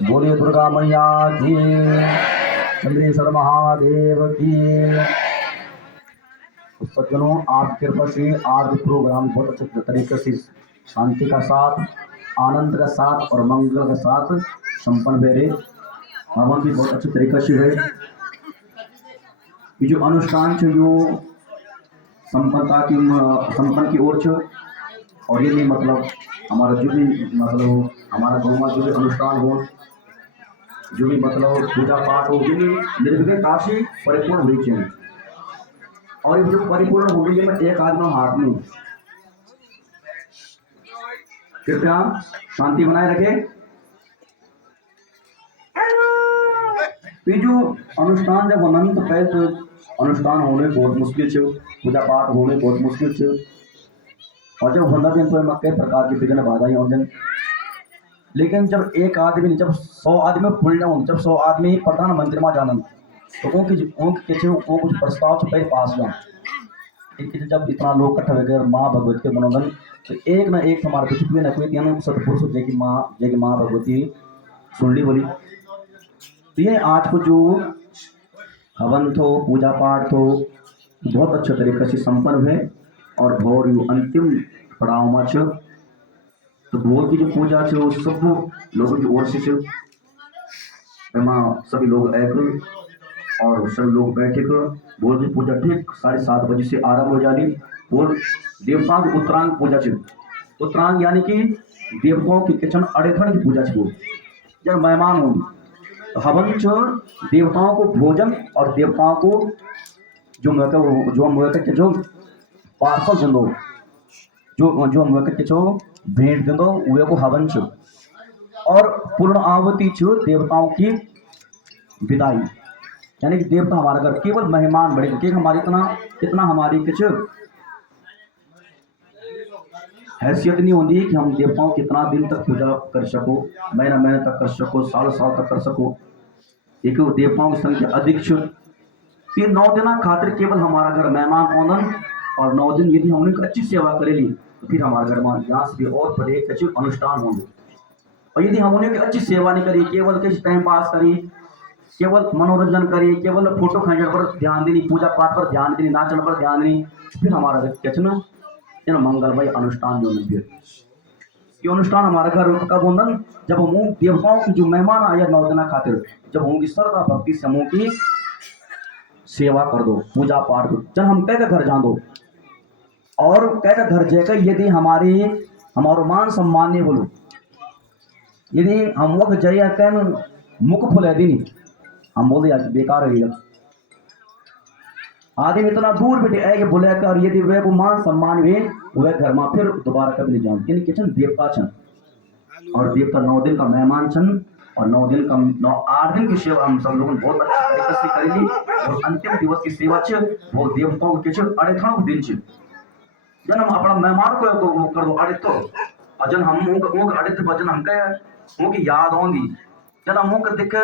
बोले दुर्गा मैया की, चंद्रेश्वर महादेव की। तो सज्जनों, आपकी कृपा से आज प्रोग्राम बहुत अच्छे तरीके से शांति का साथ, आनंद का साथ और मंगल के साथ संपन्न हुए रहे। हवन भी बहुत अच्छे तरीके से है। ये जो अनुष्ठान है जो संपन्न की ओर छ। और ये भी मतलब हमारा जो भी मतलब हमारा गाँव में जो भी अनुष्ठान हो, जो भी मतलब पूजा पाठ हो, जो भी निर्विघ्न काशी परिपूर्ण हुई चाहिए। और ये जो परिपूर्ण हो गई, मैं एक आदमी हाथ में कृपया शांति बनाए रखे। ये जो अनुष्ठान जब अनंत पहले तो अनुष्ठान होने बहुत मुश्किल है, पूजा पाठ होने बहुत मुश्किल है। और जब होता दिन तो कई प्रकार की विघ्न बाधाएं होते। लेकिन जब एक आदमी जब 100 आदमी पुण्य हो, जब 100 आदमी प्रधानमंत्री में जानन तो कुछ प्रस्ताव से पास जाओ। जब इतना लोग इकट्ठा हो माँ भगवती के मनोदन, तो एक ना एक हमारे कुछ भी न कोई तीनों सतपुरुष जय माँ भगवती सुन ली बोली। तो ये आज को जो हवन थो, पूजा पाठ थो, बहुत अच्छे तरीके से संपन्न हुए। और भोर यू अंतिम पड़ाव में छ। तो भोर की जो पूजा है वो सब लोगों की ओर से सभी लोग एक और सभी लोग बैठे कर भोर की पूजा ठीक 7:30 बजे से आरंभ हो जाती। और देवताओं की उत्तरांग पूजा है। उत्तरांग यानी कि देवताओं की किचन अड़ेथड़ की पूजा है। जब मेहमान होंगे तो हवन देवताओं को भोजन और देवताओं को जो पार्सल दो, जो भेंट दो वे को हवन छ। और पूर्ण आहुति छ देवताओं की विदाई। यानी कि देवता हमारा घर केवल मेहमान बड़े कि हमारी इतना हमारी कुछ हैसियत नहीं होती कि हम देवताओं कितना दिन तक पूजा कर सको, महीना महीने तक कर सको, साल साल तक कर सको। एक देवताओं की संख्या अधिक छ। ये 9 दिन खातिर केवल हमारा घर मेहमान आनंद। और 9 दिन यदि हमने अच्छी सेवा करेली तो फिर हमारे घर में यहाँ से भी और बड़े अच्छे अनुष्ठान होंगे। और यदि हमने अच्छी सेवा नहीं करी, केवल कुछ टाइम पास करी, केवल मनोरंजन करी, केवल फोटो खींचने पर ध्यान देनी, पूजा पाठ पर ध्यान देनी, नाचन पर ध्यान देनी, फिर हमारा क्या मंगल भाई अनुष्ठान जो नहीं। ये अनुष्ठान हमारे घर कब होता जब हम देवताओं की जो मेहमान आया 9 दिन खातिर, जब हम की श्रद्धा भक्ति समूह की सेवा कर दो, पूजा पाठ दो, जब हम कह घर जान दो। और कह घर जाकर यदि हमारो मान सम्मान नहीं बोलो, यदि हम वक्त जाइए कह मुख फुले दी हम बोले यार बेकार रहेगा। आदमी इतना दूर बैठे आए बोले कर यदि वे को मान सम्मान हुए वह घर में फिर दोबारा कभी नहीं जाऊँ। यानी किचन देवता छन और देवता 9 दिन का मेहमान छन। और 9 दिन का 8 दिन की सेवा हम सब लोग बहुत अच्छे तरीके से करेंगे। और अंतिम दिवस की सेवा छ वो देवताओं के किचन अड़ेथण दिन छ। जन हम अपना मेहमान को कर दो अड़ित और जन हम अड़ित भजन हम की याद होंगी जन हम दिख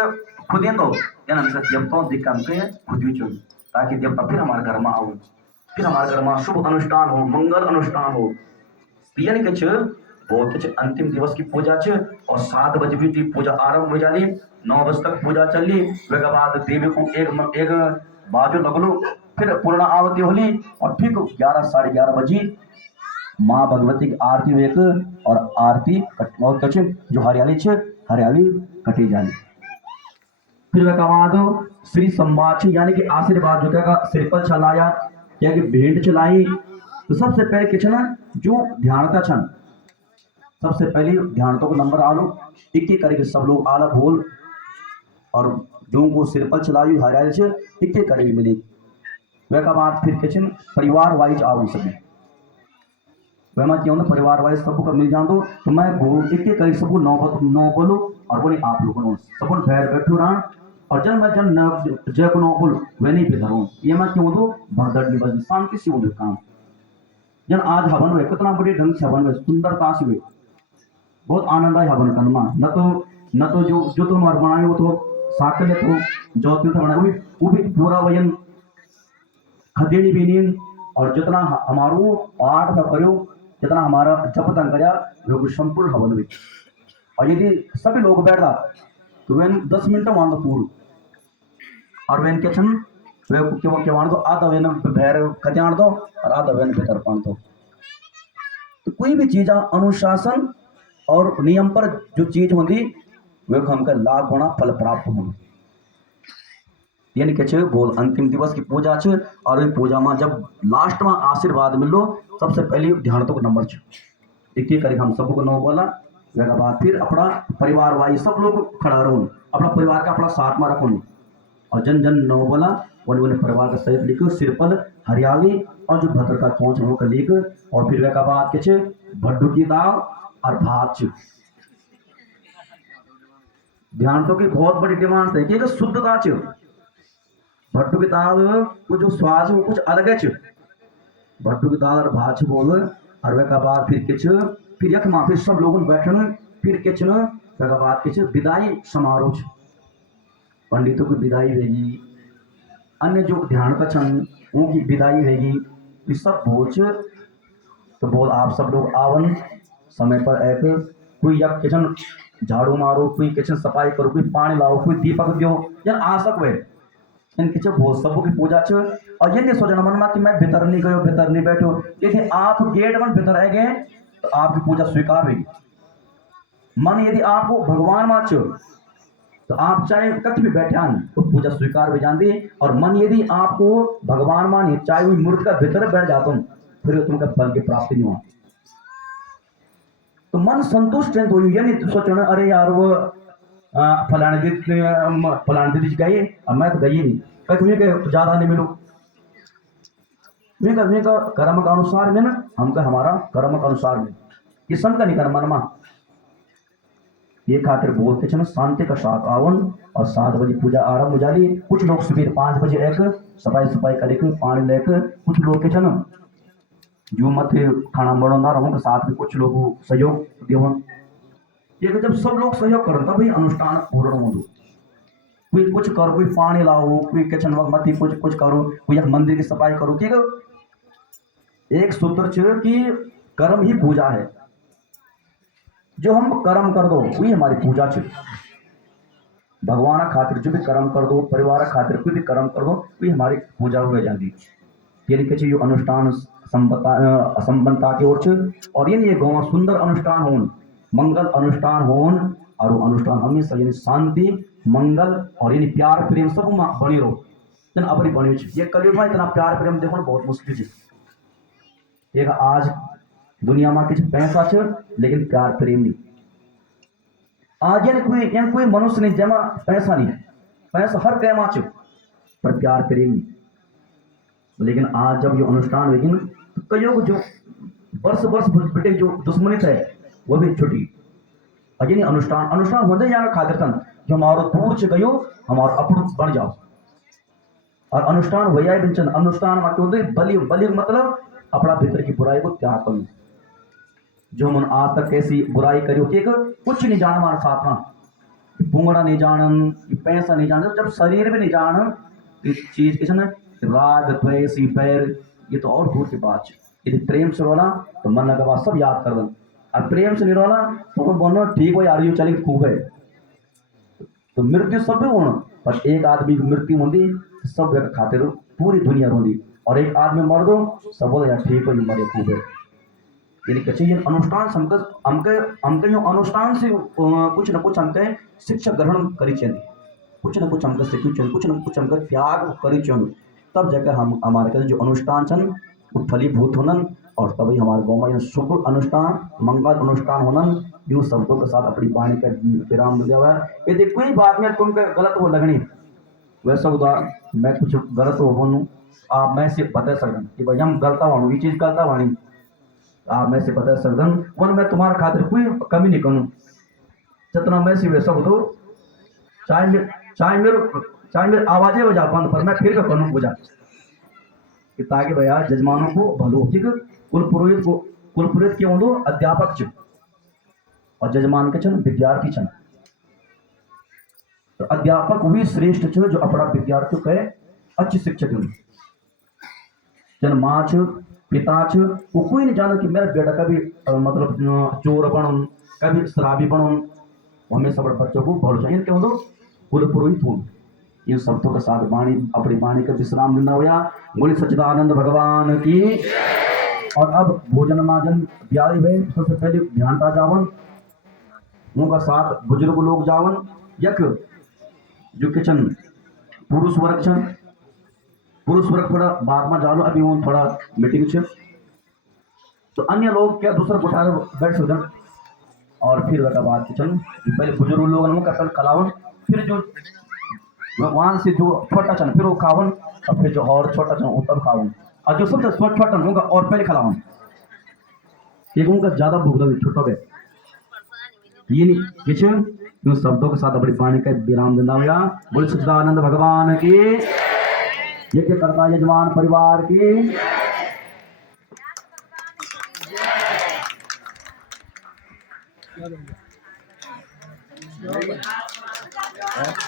खुद दो जन हम देवताओं दिख हमके खुद चो, ताकि देवता फिर हमारे घर में आओ, फिर हमारे घर में शुभ अनुष्ठान हो, मंगल अनुष्ठान हो। यानी कि बहुत अच्छे अंतिम दिवस की पूजा छ। और 7 बजे भी पूजा आरंभ हो जाती, 9 बजे तक पूजा चली। वे बाद देवी को एक बाजू लगलो, फिर पूर्ण आरती होली। और ठीक 11 साढ़े 11 बजे माँ भगवती की आरती हुए और आरती जो हरियाली कटी जानी। फिर वह बाद श्री संवाद यानी कि आशीर्वाद जो क्या श्रीफल चलाया या कि भेंट चलाई। तो सबसे पहले किचन जो ध्यानता छन, सबसे पहले ध्यानता को नंबर आलो एक एक करके सब लोग आला बोल। और जो वो सिरपल चलाई हरियाली से एक एक करके मिली। वह बाद फिर किचन परिवार वाइज आओ सके वह मैं क्यों ना परिवार वाइज सबको मिल जान दो। तो मैं एक एक करके सबको 9 बोलो और बोले आप लोगों सब बैठो रहा। और जब मैं जय को 9 बोलो वह नहीं बेहतर हूँ। ये मैं क्यों दो भगदड़ नहीं बस शांति से हो काम। जन आज हवन हुए कितना बड़े ढंग से हवन हुए, सुंदरता से हुए, बहुत आनंद आया हवन करना। न तो जो तुम बनाए वो तो साकल्य तो जो तुम बनाए वो भी पूरा वजन खदेड़ी भी नहीं। और जितना हमारो पाठ का करो, जितना हमारा जप तंग कराया वो संपूर्ण हवन हुई। और यदि सभी लोग बैठा तो वेन 10 मिनट वाण पूरू और वेन के छन वे के वाण दो आधा वेन भैर कत्याण दो और आधा वेन भीतर पाण दो। तो कोई भी चीज अनुशासन और नियम पर जो चीज होती वे हमका लाभ होना फल प्राप्त होना। यानी कि बोल अंतिम दिवस की पूजा छ और वही पूजा में जब लास्ट में आशीर्वाद मिलो सबसे पहले ध्यान तो नंबर छ एक एक करके हम सबको नौ बोला वेगा बाद फिर अपना परिवार वाई सब लोग खड़ा रहो अपना परिवार का अपना साथ में रखो और जन जन नौ बोला उन्होंने परिवार का सहित लिखो सिरपल हरियाली और जो भद्र का चौंच हो कर लिख और फिर वेगा बाद के भड्डू की दाल और भात छ। ध्यान तो की बहुत बड़ी डिमांड है कि शुद्धता छ भट्टू की दाल को जो स्वाद है वो कुछ अलग है भट्टू की दाल और भात बोल और वे का बाद फिर यख मा फिर सब लोगों बैठन फिर किच वे का बाद किच विदाई समारोह पंडितों की विदाई होगी अन्य जो ध्यान का छन उनकी विदाई होगी ये सब भोज। तो बोल आप सब लोग आवन समय पर एक कोई यक किचन झाड़ू मारो कोई किचन सफाई करो कोई पानी लाओ कोई दीपक दो या आ सक इनकी बहुत सबों की पूजा छ। और ये नहीं सोचना मन में कि मैं भीतर नहीं गयो भीतर नहीं बैठो यदि आप गेट में भीतर रह गए तो आपकी पूजा स्वीकार होगी। मन यदि आपको भगवान मान छो तो आप चाहे कट भी बैठे आन तो पूजा स्वीकार हो जाती और मन यदि आपको भगवान मानी चाहे वही मूर्ति का भीतर बैठ जाता हूँ फिर तुमका फल की प्राप्ति नहीं हुआ। तो मन संतुष्ट है तो ये नहीं सोचना अरे यार वो फलाने दीदी गई और मैं तो गई नहीं कभी ज्यादा नहीं मिलू मैं का कर्म का अनुसार में ना हमका हमारा कर्म का अनुसार में ये संत का नहीं कर्म मनमा ये खातिर बोलते चलो शांति का साथ आवन और 7 बजे पूजा आरंभ हो जाती। कुछ लोग सुबह 5 बजे एक सफाई करके पानी लेकर कुछ लोग के चलो जो मत खाना बनौना रहूँ साथ में कुछ लोग सहयोग देवन ये जब सब लोग सहयोग कर तब अनुष्ठान पूर्ण हो कोई कुछ करो कोई पानी लाओ कोई किचन वक्त मत कुछ कुछ करो कोई एक मंदिर की सफाई करो ठीक है। एक सूत्र छ कि कर्म ही पूजा है जो हम कर्म कर दो वही हमारी पूजा छ। भगवान खातिर जो भी कर्म कर दो परिवार खातिर कोई भी कर्म कर दो वही हमारी पूजा हो जाती। यानी कि ये अनुष्ठान संबंधता की ओर और ये गाँव सुंदर अनुष्ठान हो मंगल अनुष्ठान होन और वो अनुष्ठान हमेशा यानी शांति मंगल और यानी प्यार प्रेम सब बनी रहो जन अपनी बनी ये कलयुग में इतना प्यार प्रेम देखो बहुत मुश्किल है। एक आज दुनिया में कुछ पैसा छ लेकिन प्यार प्रेम नहीं आज यानी कोई मनुष्य नहीं जमा पैसा नहीं पैसा हर कैमा छ पर प्यार प्रेम नहीं। लेकिन आज जब ये अनुष्ठान होगी ना तो कईयों जो वर्ष वर्ष बेटे जो दुश्मनी है वो भी छुटी और यानी अनुष्ठान होते यहाँ खातिर तन जो हमारो दूर से गयो हमारो अपन बन जाओ और अनुष्ठान हो जाए बिंचन अनुष्ठान में क्यों बलि बलि मतलब अपना भीतर की बुराई को त्याग करो जो मन आज तक कैसी बुराई करियो कि कुछ नहीं जाना हमारे साथ में पुंगड़ा नहीं जानन पैसा नहीं जान जब शरीर भी नहीं जान इस चीज किस राग द्वेष बैर ये तो और दूर की बात है। यदि प्रेम से रोला तो मन लगा बात सब याद कर और प्रेम से नहीं रोला तो बोलो ठीक हो यार ये चली खूब है। तो मृत्यु सब भी होना पर एक आदमी की मृत्यु होती सब खातिर पूरी दुनिया रोंदी और एक आदमी मर दो सब बोले यार ठीक हो मरे खूब है। यानी कि ये अनुष्ठान हमके जो अनुष्ठान से कुछ न कुछ हमके शिक्षा ग्रहण करी चाहिए कुछ न कुछ हमके सीखी चाहिए कुछ न कुछ हमके त्याग करी चाहिए तब जाकर हम हमारे जो अनुष्ठान छन वो फलीभूत होनन और तभी हमारे गाँव में शुभ अनुष्ठान मंगल अनुष्ठान होनन यूँ शब्दों के साथ अपनी वाणी का विराम दिया हुआ है। यदि कोई बात में तुमको गलत हो लगनी वैसा उदाहरण मैं कुछ गलत हो बोलूँ आप मैं सिर्फ बता सकूँ कि भाई हम गलता वाणू ये चीज़ गलता वाणी आप मैं से बता सकता वन मैं तुम्हारे खातिर कोई कमी नहीं करूँ जितना मैं सिर्फ वैसा हो चाहे मेरे आवाजें हो जा पान पर मैं फिर करूँ पूजा ताकि भैया जजमानों को भलो ठीक कुल पुरोहित के हों अध्यापक च और जजमान के छन विद्यार्थी छन तो अध्यापक वही श्रेष्ठ छ जो अपना विद्यार्थियों के अच्छी शिक्षा दें जन माँ छ पिता छ वो कोई नहीं जाना कि मेरा बेटा कभी मतलब चोर बनो कभी शराबी बनो हमेशा बड़े बच्चों को भरोसा चाहिए क्यों दो कुल पुरोहित हूँ इन शब्दों के साथ वाणी अपनी वाणी का विश्राम देना हुआ। बोले सच्चिदानंद भगवान की। और अब भोजन माजन ब्याई हुए सबसे पहले ध्यान ता जावन उनका साथ बुजुर्ग लोग जावन यक जो किचन पुरुष वर्ग छन पुरुष वर्ग थोड़ा बाद में जालो अभी वो थोड़ा मीटिंग छ तो अन्य लोग क्या दूसरा उठा बैठ सकते और फिर वह बाद किचन पहले बुजुर्ग लोग उनका पहले खलावन फिर जो भगवान से जो छोटा चन फिर वो खावन और फिर जो और छोटा चन वो तब खावन और जो सबसे छोटा चन होगा और पहले खिलावन एक उनका ज्यादा भूख लगे छोटा पे ये नहीं किचु इन शब्दों के साथ अपनी पानी का विराम देना हुआ। बोले सच्चिदानंद भगवान की यज्ञ करता यजमान परिवार की।